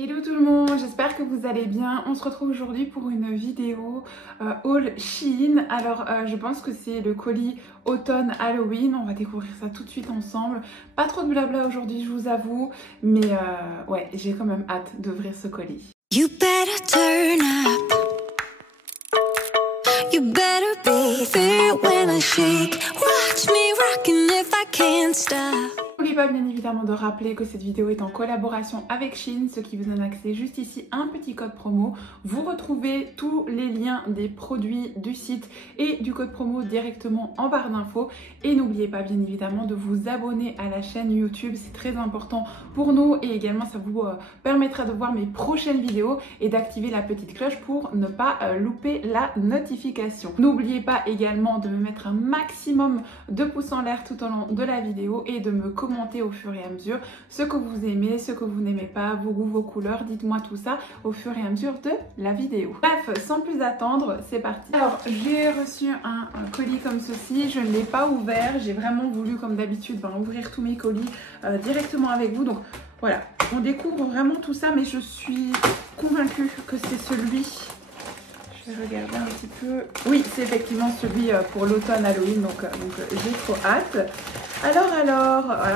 Hello tout le monde, j'espère que vous allez bien. On se retrouve aujourd'hui pour une vidéo haul Shein. Alors je pense que c'est le colis automne Halloween, on va découvrir ça tout de suite ensemble. Pas trop de blabla aujourd'hui je vous avoue, mais ouais, j'ai quand même hâte d'ouvrir ce colis. You better turn up. You better be there when I shake. Watch me rockin' if I can't stop. N'oubliez pas bien évidemment de rappeler que cette vidéo est en collaboration avec Shein, ce qui vous donne accès juste ici à un petit code promo. Vous retrouvez tous les liens des produits du site et du code promo directement en barre d'infos. Et n'oubliez pas bien évidemment de vous abonner à la chaîne YouTube, c'est très important pour nous et également ça vous permettra de voir mes prochaines vidéos et d'activer la petite cloche pour ne pas louper la notification. N'oubliez pas également de me mettre un maximum de pouces en l'air tout au long de la vidéo et de me commenter au fur et à mesure ce que vous aimez, ce que vous n'aimez pas, vos goûts, vos couleurs. Dites-moi tout ça au fur et à mesure de la vidéo. Bref, sans plus attendre, c'est parti. Alors, j'ai reçu un colis comme ceci. Je ne l'ai pas ouvert. J'ai vraiment voulu, comme d'habitude, ouvrir tous mes colis directement avec vous. Donc, voilà. On découvre vraiment tout ça, mais je suis convaincue que c'est celui... Je vais regarder un petit peu. Oui, c'est effectivement celui pour l'automne Halloween, donc j'ai trop hâte. Alors,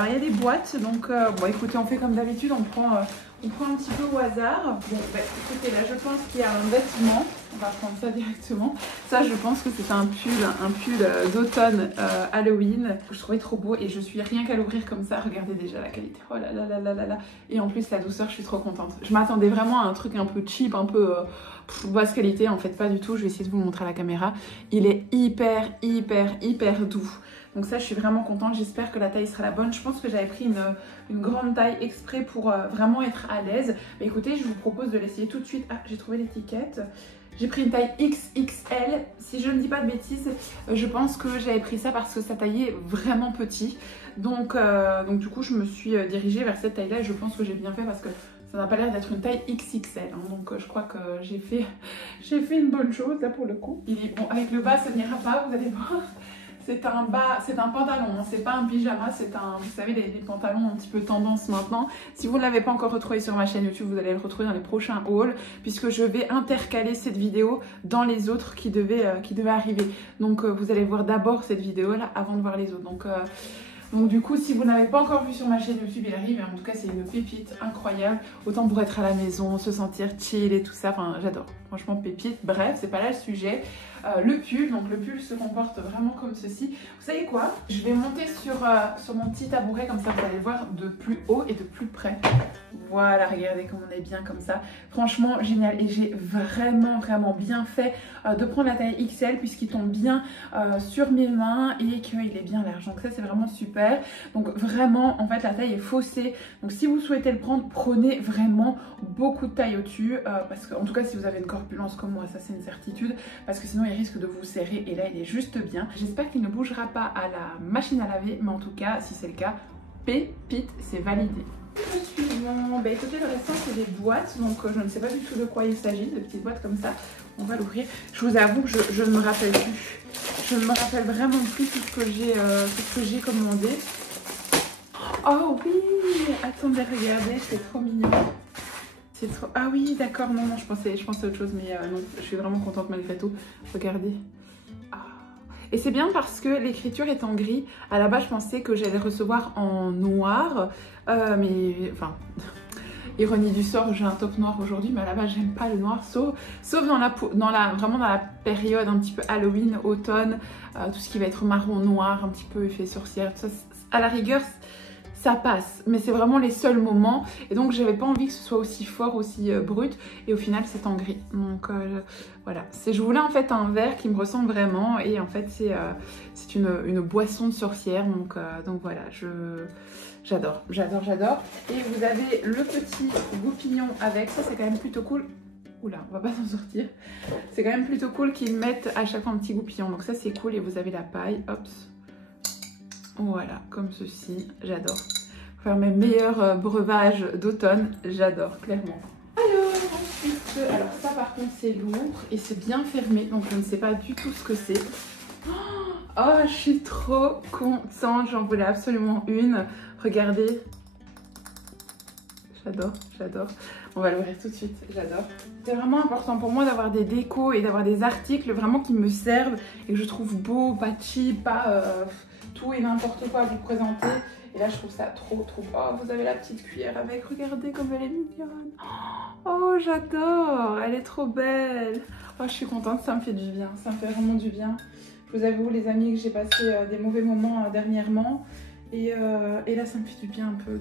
il y a des boîtes, donc bon, écoutez, on fait comme d'habitude, on prend un petit peu au hasard. Bon, bah, écoutez, là, je pense qu'il y a un vêtement. On va prendre ça directement. Ça, je pense que c'est un pull d'automne Halloween que je trouvais trop beau et je suis rien qu'à l'ouvrir comme ça. Regardez déjà la qualité. Oh là là là là là là. Et en plus, la douceur, je suis trop contente. Je m'attendais vraiment à un truc un peu cheap, un peu basse qualité. En fait, pas du tout. Je vais essayer de vous montrer à la caméra. Il est hyper doux. Donc ça, je suis vraiment contente. J'espère que la taille sera la bonne. Je pense que j'avais pris une grande taille exprès pour vraiment être à l'aise. Mais écoutez, je vous propose de l'essayer tout de suite. Ah, j'ai trouvé l'étiquette. J'ai pris une taille XXL. Si je ne dis pas de bêtises, je pense que j'avais pris ça parce que sa taille est vraiment petit. Donc du coup, je me suis dirigée vers cette taille-là et je pense que j'ai bien fait parce que ça n'a pas l'air d'être une taille XXL. Hein. Donc je crois que j'ai fait une bonne chose là pour le coup. Il est bon, avec le bas, ça n'ira pas, vous allez voir. C'est un bas, c'est un pantalon, hein. C'est pas un pyjama, c'est un, vous savez, les pantalons un petit peu tendance maintenant. Si vous ne l'avez pas encore retrouvé sur ma chaîne YouTube, vous allez le retrouver dans les prochains hauls, puisque je vais intercaler cette vidéo dans les autres qui devaient arriver. Donc vous allez voir d'abord cette vidéo là avant de voir les autres. Donc du coup, si vous n'avez pas encore vu sur ma chaîne YouTube, il arrive. En tout cas, c'est une pépite incroyable. Autant pour être à la maison, se sentir chill et tout ça. Enfin, j'adore. Franchement, pépite. Bref, c'est pas là le sujet. Le pull, donc le pull se comporte vraiment comme ceci. Vous savez quoi? Je vais monter sur mon petit tabouret, comme ça vous allez voir de plus haut et de plus près. Voilà, regardez comme on est bien comme ça. Franchement, génial. Et j'ai vraiment bien fait de prendre la taille XL puisqu'il tombe bien sur mes mains et qu'il est bien large. Donc ça, c'est vraiment super. Donc vraiment, en fait, la taille est faussée. Donc si vous souhaitez le prendre, prenez vraiment beaucoup de taille au-dessus. Parce que, en tout cas, si vous avez une corpulence comme moi, ça c'est une certitude. Parce que sinon, il risque de vous serrer. Et là, il est juste bien. J'espère qu'il ne bougera pas à la machine à laver. Mais en tout cas, si c'est le cas, pépite, c'est validé. Le suivant, bah écoutez, le restant c'est des boîtes, donc je ne sais pas du tout de quoi il s'agit, de petites boîtes comme ça. On va l'ouvrir. Je vous avoue que je ne me rappelle plus. Je ne me rappelle vraiment plus tout ce que j'ai commandé. Oh oui, attendez, regardez, c'est trop mignon. C'est trop. Ah oui, d'accord, non, je pensais à autre chose, mais non, je suis vraiment contente malgré tout. Regardez. Et c'est bien parce que l'écriture est en gris. À la base, je pensais que j'allais recevoir en noir. Mais, enfin, ironie du sort, j'ai un top noir aujourd'hui. Mais à la base, j'aime pas le noir. Sauf vraiment dans la période un petit peu Halloween, automne. Tout ce qui va être marron, noir, un petit peu effet sorcière. Tout ça, à la rigueur, ça passe. Mais c'est vraiment les seuls moments. Et donc, j'avais pas envie que ce soit aussi fort, aussi brut. Et au final, c'est en gris. Donc, voilà. Je voulais en fait un verre qui me ressemble vraiment. Et en fait, c'est une boisson de sorcière. Donc voilà, j'adore. Et vous avez le petit goupillon avec. Ça, c'est quand même plutôt cool. Oula, on va pas s'en sortir. C'est quand même plutôt cool qu'ils mettent à chaque fois un petit goupillon. Donc ça, c'est cool. Et vous avez la paille. Hop. Voilà, comme ceci, j'adore. Pour faire mes meilleurs breuvages d'automne, j'adore, clairement. Alors ça par contre c'est lourd et c'est bien fermé, donc je ne sais pas du tout ce que c'est. Oh, je suis trop contente, j'en voulais absolument une. Regardez. J'adore, j'adore. On va l'ouvrir tout de suite, j'adore. C'est vraiment important pour moi d'avoir des décos et d'avoir des articles vraiment qui me servent et que je trouve beau, pas cheap, pas tout et n'importe quoi à vous présenter. Et là, je trouve ça trop. Oh, vous avez la petite cuillère avec, regardez comme elle est mignonne. Oh, j'adore, elle est trop belle. Oh, je suis contente, ça me fait du bien, ça me fait vraiment du bien. Je vous avoue, les amis, que j'ai passé des mauvais moments dernièrement. Et là, ça me fait du bien un peu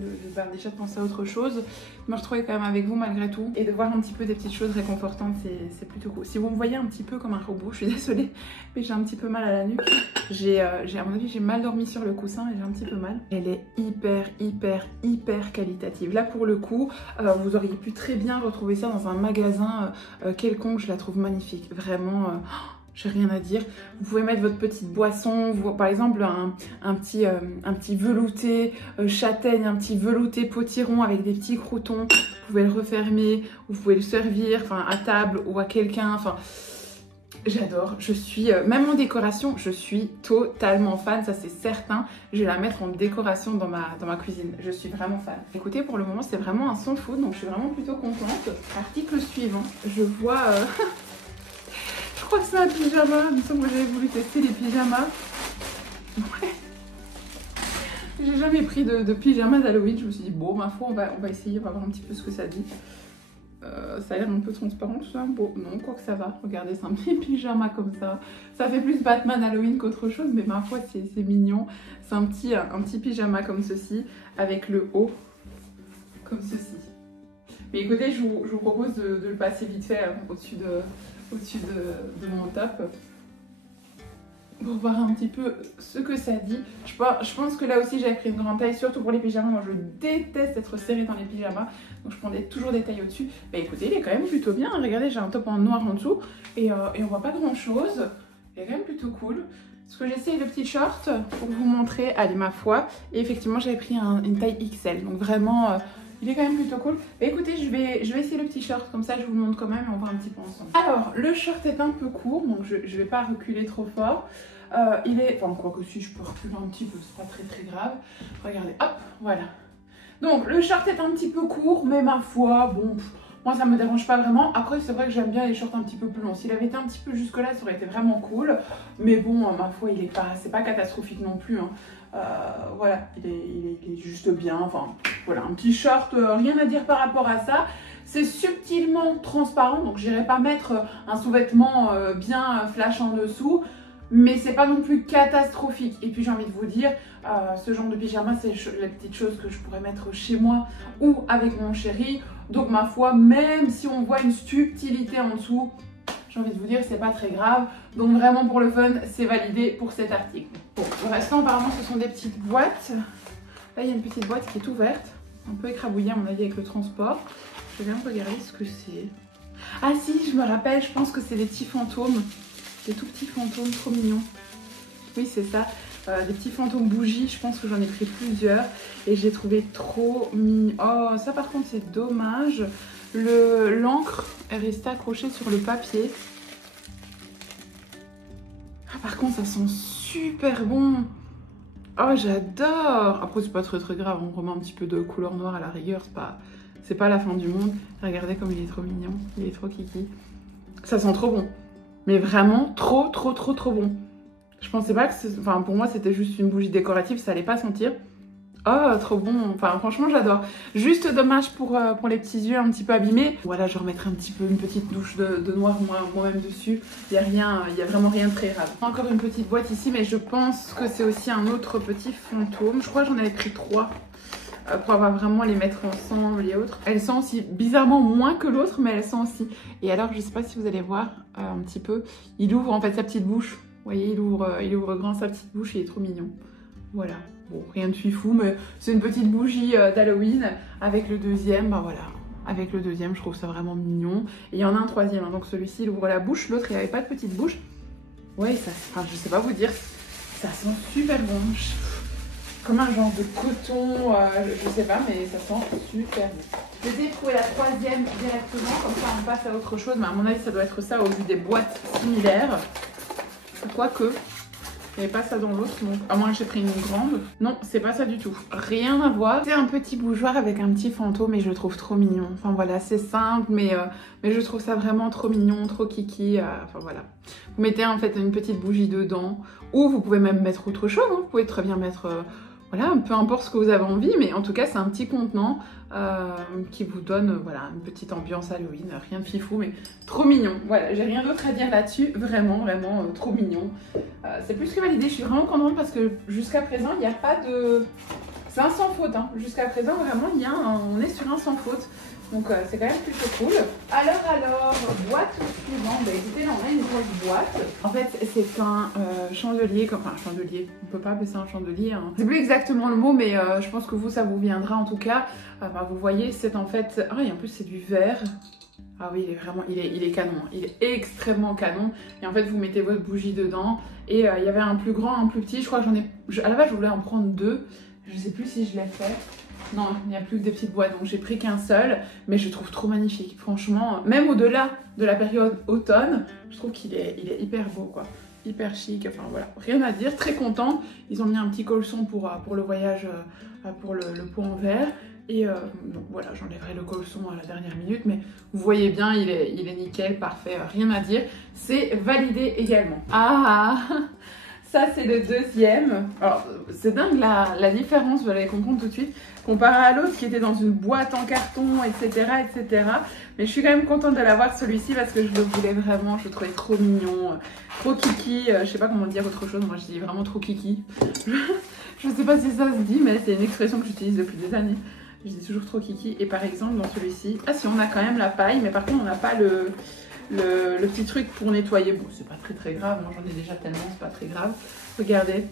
déjà de penser à autre chose. Moi, je trouvais quand même avec vous malgré tout. Et de voir un petit peu des petites choses réconfortantes, c'est plutôt cool. Si vous me voyez un petit peu comme un robot, je suis désolée, mais j'ai un petit peu mal à la nuque. À mon avis, j'ai mal dormi sur le coussin et j'ai un petit peu mal. Elle est hyper qualitative. Là, pour le coup, vous auriez pu très bien retrouver ça dans un magasin quelconque. Je la trouve magnifique. Vraiment... j'ai rien à dire. Vous pouvez mettre votre petite boisson, par exemple un petit velouté châtaigne, un petit velouté potiron avec des petits croûtons. Vous pouvez le refermer, vous pouvez le servir à table ou à quelqu'un. J'adore. Je suis, même en décoration, je suis totalement fan, ça c'est certain. Je vais la mettre en décoration dans ma cuisine. Je suis vraiment fan. Écoutez, pour le moment, c'est vraiment un sans faute, donc je suis vraiment plutôt contente. Article suivant, je vois... Je crois que c'est un pyjama, il me semble que j'avais voulu tester les pyjamas. Ouais. J'ai jamais pris de pyjama d'Halloween, je me suis dit bon ma foi on va essayer, on va voir un petit peu ce que ça dit. Ça a l'air un peu transparent tout ça, bon non quoi que ça va, regardez c'est un petit pyjama comme ça. Ça fait plus Batman Halloween qu'autre chose mais ma foi c'est mignon. C'est un petit pyjama comme ceci avec le haut comme ceci. Mais écoutez je vous propose de le passer vite fait au-dessus de mon top pour voir un petit peu ce que ça dit. Je pense que là aussi j'avais pris une grande taille, surtout pour les pyjamas. Moi je déteste être serrée dans les pyjamas, donc je prends toujours des tailles au-dessus. Bah écoutez, il est quand même plutôt bien. Regardez, j'ai un top en noir en dessous et on voit pas grand chose. Il est quand même plutôt cool. Ce que j'essaye le petit short pour vous montrer, allez ma foi, et effectivement j'avais pris une taille XL, donc vraiment il est quand même plutôt cool. Et écoutez, je vais essayer le petit short, comme ça je vous le montre quand même et on voit un petit peu ensemble. Alors, le short est un peu court, donc je vais pas reculer trop fort. Il est, enfin quoi que si je peux reculer un petit peu, c'est pas très grave. Regardez, hop, voilà. Donc le short est un petit peu court, mais ma foi, bon, moi ça me dérange pas vraiment. Après c'est vrai que j'aime bien les shorts un petit peu plus longs. S'il avait été un petit peu jusque là, ça aurait été vraiment cool. Mais bon, ma foi, c'est pas catastrophique non plus. Hein. Voilà, il est juste bien. Enfin, voilà, un petit short, rien à dire par rapport à ça. C'est subtilement transparent, donc j'irai pas mettre un sous-vêtement bien flash en dessous. Mais c'est pas non plus catastrophique. Et puis j'ai envie de vous dire, ce genre de pyjama, c'est la petite chose que je pourrais mettre chez moi ou avec mon chéri. Donc ma foi, même si on voit une subtilité en dessous, j'ai envie de vous dire, c'est pas très grave. Donc vraiment pour le fun, c'est validé pour cet article. Bon, le restant apparemment ce sont des petites boîtes. Là il y a une petite boîte qui est ouverte, un peu écrabouillée à mon avis avec le transport. Je vais bien regarder ce que c'est. Ah si, je me rappelle, je pense que c'est des petits fantômes. Des tout petits fantômes trop mignons. Oui, c'est ça. Des petits fantômes bougies. Je pense que j'en ai pris plusieurs. Et j'ai trouvé trop mignon. Oh, ça par contre, c'est dommage. L'encre est restée accrochée sur le papier. Ah, par contre, ça sent super bon. Oh, j'adore. Après, c'est pas très grave. On remet un petit peu de couleur noire à la rigueur. C'est pas la fin du monde. Regardez comme il est trop mignon. Il est trop kiki. Ça sent trop bon. Mais vraiment trop bon. Je pensais pas que enfin pour moi c'était juste une bougie décorative, ça allait pas sentir. Oh trop bon, enfin franchement j'adore. Juste dommage pour les petits yeux un petit peu abîmés. Voilà, je remettrai un petit peu une petite douche de noir moi-même dessus. Il y a vraiment rien de très grave. Encore une petite boîte ici, mais je pense que c'est aussi un autre petit fantôme. Je crois que j'en avais pris 3. Pour avoir vraiment les mettre ensemble et autres. Elle sent aussi bizarrement moins que l'autre, mais elle sent aussi. Et alors, je sais pas si vous allez voir un petit peu, il ouvre en fait sa petite bouche. Vous voyez, il ouvre grand sa petite bouche, il est trop mignon. Voilà. Bon, rien de fifou, mais c'est une petite bougie d'Halloween avec le deuxième. Bah voilà. Avec le deuxième, je trouve ça vraiment mignon. Et il y en a un troisième, hein, donc celui-ci, il ouvre la bouche. L'autre, il n'avait pas de petite bouche. Ouais, ça, enfin, je sais pas vous dire. Ça sent super bon. Comme un genre de coton, je sais pas, mais ça sent super bon. J'ai essayé de trouver la troisième directement, comme ça on passe à autre chose, mais à mon avis ça doit être ça au vu des boîtes similaires. Quoique, Il n'y avait pas ça dans l'autre, donc à moins que j'ai pris une grande. Non, c'est pas ça du tout. Rien à voir. C'est un petit bougeoir avec un petit fantôme et je le trouve trop mignon. Enfin voilà, c'est simple, mais je trouve ça vraiment trop mignon, trop kiki. Enfin voilà. Vous mettez en fait une petite bougie dedans, ou vous pouvez même mettre autre chose. Hein. Vous pouvez très bien mettre... voilà, peu importe ce que vous avez envie, mais en tout cas, c'est un petit contenant qui vous donne voilà, une petite ambiance Halloween. Rien de fifou, mais trop mignon. Voilà, j'ai rien d'autre à dire là-dessus. Vraiment, vraiment trop mignon. C'est plus que validé. Je suis vraiment contente parce que jusqu'à présent, il n'y a pas de... C'est un sans faute. Hein. Jusqu'à présent, vraiment, on est sur un sans faute. Donc c'est quand même plutôt cool. Alors, boîte suivante. Bah écoutez, là on a une grosse boîte. En fait, c'est un chandelier, enfin un chandelier, on peut pas appeler ça un chandelier. Hein. C'est plus exactement le mot, mais je pense que vous, ça vous viendra en tout cas. Bah, vous voyez, c'est en fait... Ah oui, en plus c'est du verre. Ah oui, il est vraiment, il est canon, il est extrêmement canon. Et en fait, vous mettez votre bougie dedans. Et il y avait un plus grand, un plus petit. Je crois que j'en ai... À la base, je voulais en prendre 2. Je sais plus si je l'ai fait. Non, il n'y a plus que des petites boîtes, donc j'ai pris qu'un seul, mais je le trouve trop magnifique. Franchement, même au-delà de la période automne, je trouve qu'il est hyper beau, quoi. Hyper chic, enfin voilà, rien à dire, très content. Ils ont mis un petit colson pour le voyage, pour le pot en verre. Et donc voilà, j'enlèverai le colson à la dernière minute, mais vous voyez bien, il est nickel, parfait, rien à dire. C'est validé également. Ah ça c'est le deuxième. Alors c'est dingue la différence, vous allez comprendre tout de suite, comparé à l'autre qui était dans une boîte en carton, etc., etc. Mais je suis quand même contente de l'avoir celui-ci parce que je le voulais vraiment, je le trouvais trop mignon, trop kiki. Je sais pas comment dire autre chose, moi je dis vraiment trop kiki. Je sais pas si ça se dit, mais c'est une expression que j'utilise depuis des années. Je dis toujours trop kiki. Et par exemple dans celui-ci, ah si, on a quand même la paille, mais par contre on n'a pas le petit truc pour nettoyer. Bon, c'est pas très grave, moi j'en ai déjà tellement, c'est pas très grave. Regardez,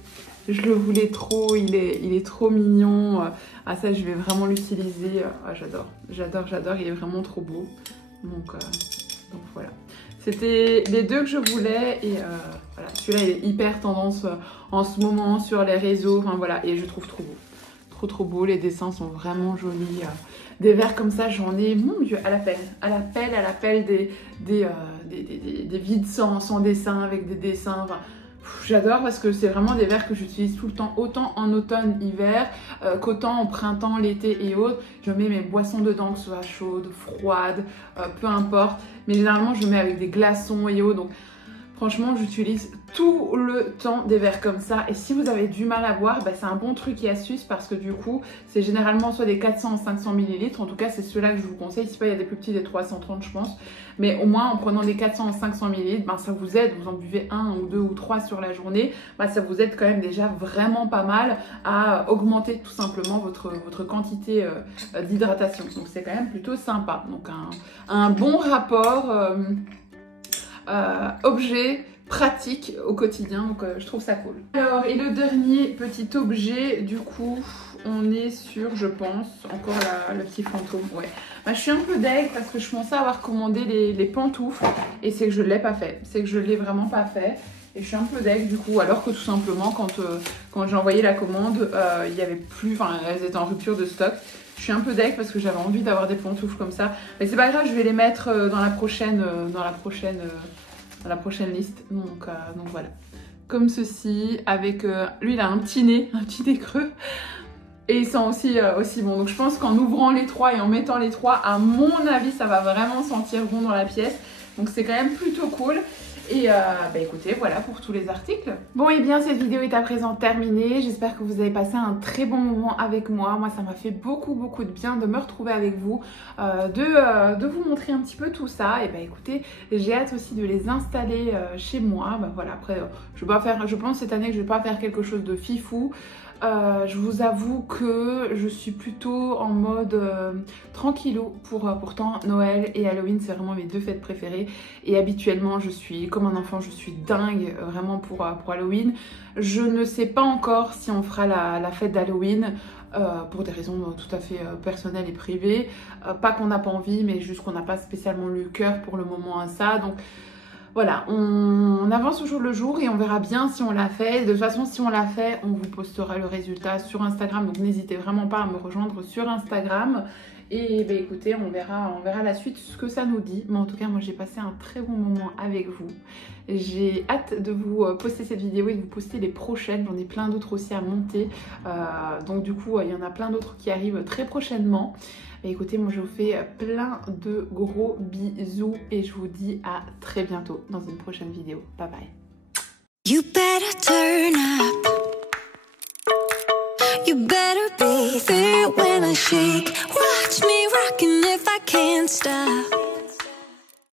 je le voulais trop, il est trop mignon. Ah ça, je vais vraiment l'utiliser. Ah, j'adore, il est vraiment trop beau. Donc voilà. C'était les deux que je voulais et voilà. Celui-là, il est hyper tendance en ce moment sur les réseaux. Enfin voilà, et je trouve trop beau. Trop beau, les dessins sont vraiment jolis. Des verres comme ça, j'en ai, mon Dieu, à l'appel des vides sans dessin, avec des dessins. Enfin, j'adore parce que c'est vraiment des verres que j'utilise tout le temps, autant en automne, hiver, qu'autant en printemps, l'été et autres. Je mets mes boissons dedans, que ce soit chaudes, froides, peu importe. Mais généralement, je mets avec des glaçons et autres. Donc, franchement, j'utilise tout le temps des verres comme ça. Et si vous avez du mal à boire, bah, c'est un bon truc et astuce parce que du coup, c'est généralement soit des 400 ou 500 ml. En tout cas, c'est ceux-là que je vous conseille. Si pas, il y a des plus petits, des 330, je pense. Mais au moins, en prenant des 400 ou 500 ml, bah, ça vous aide. Vous en buvez 1 ou 2 ou 3 sur la journée. Bah, ça vous aide quand même déjà vraiment pas mal à augmenter tout simplement votre quantité d'hydratation. Donc, c'est quand même plutôt sympa. Donc, un bon rapport... objet pratique au quotidien, donc je trouve ça cool. Alors, et le dernier petit objet, du coup, on est sur, je pense, encore le petit fantôme, ouais. Bah, je suis un peu deg parce que je pensais avoir commandé les pantoufles et c'est que je ne l'ai pas fait, c'est que je ne l'ai vraiment pas fait. Et je suis un peu deg du coup, alors que tout simplement quand j'ai envoyé la commande, il n'y avait plus, enfin elles étaient en rupture de stock. Je suis un peu deg parce que j'avais envie d'avoir des pantoufles comme ça. Mais c'est pas grave, je vais les mettre dans la prochaine liste. Donc voilà. Comme ceci, avec lui il a un petit nez creux. Et ils sont aussi bons. Donc je pense qu'en ouvrant les trois et en mettant les trois, à mon avis, ça va vraiment sentir bon dans la pièce. Donc c'est quand même plutôt cool. Et bah écoutez, voilà pour tous les articles. Bon et bien cette vidéo est à présent terminée. J'espère que vous avez passé un très bon moment avec moi. Moi ça m'a fait beaucoup de bien de me retrouver avec vous, de vous montrer un petit peu tout ça. Et bah écoutez, j'ai hâte aussi de les installer chez moi. Bah voilà, après je pense cette année que je vais pas faire quelque chose de fifou. Je vous avoue que je suis plutôt en mode tranquillo pourtant Noël et Halloween, c'est vraiment mes deux fêtes préférées. Et habituellement, je suis comme un enfant, je suis dingue vraiment pour Halloween. Je ne sais pas encore si on fera la fête d'Halloween pour des raisons tout à fait personnelles et privées. Pas qu'on n'a pas envie, mais juste qu'on n'a pas spécialement le cœur pour le moment à ça. Donc voilà, on avance au jour le jour et on verra bien si on l'a fait. De toute façon, si on l'a fait, on vous postera le résultat sur Instagram. Donc n'hésitez vraiment pas à me rejoindre sur Instagram. Et bah écoutez, on verra la suite ce que ça nous dit. Mais en tout cas, moi j'ai passé un très bon moment avec vous. J'ai hâte de vous poster cette vidéo et de vous poster les prochaines. J'en ai plein d'autres aussi à monter. Donc du coup, il y en a plein d'autres qui arrivent très prochainement. Bah écoutez, moi je vous fais plein de gros bisous et je vous dis à très bientôt dans une prochaine vidéo. Bye bye. You better turn up. You better be there when I shake. Watch me rockin' if I can't stop.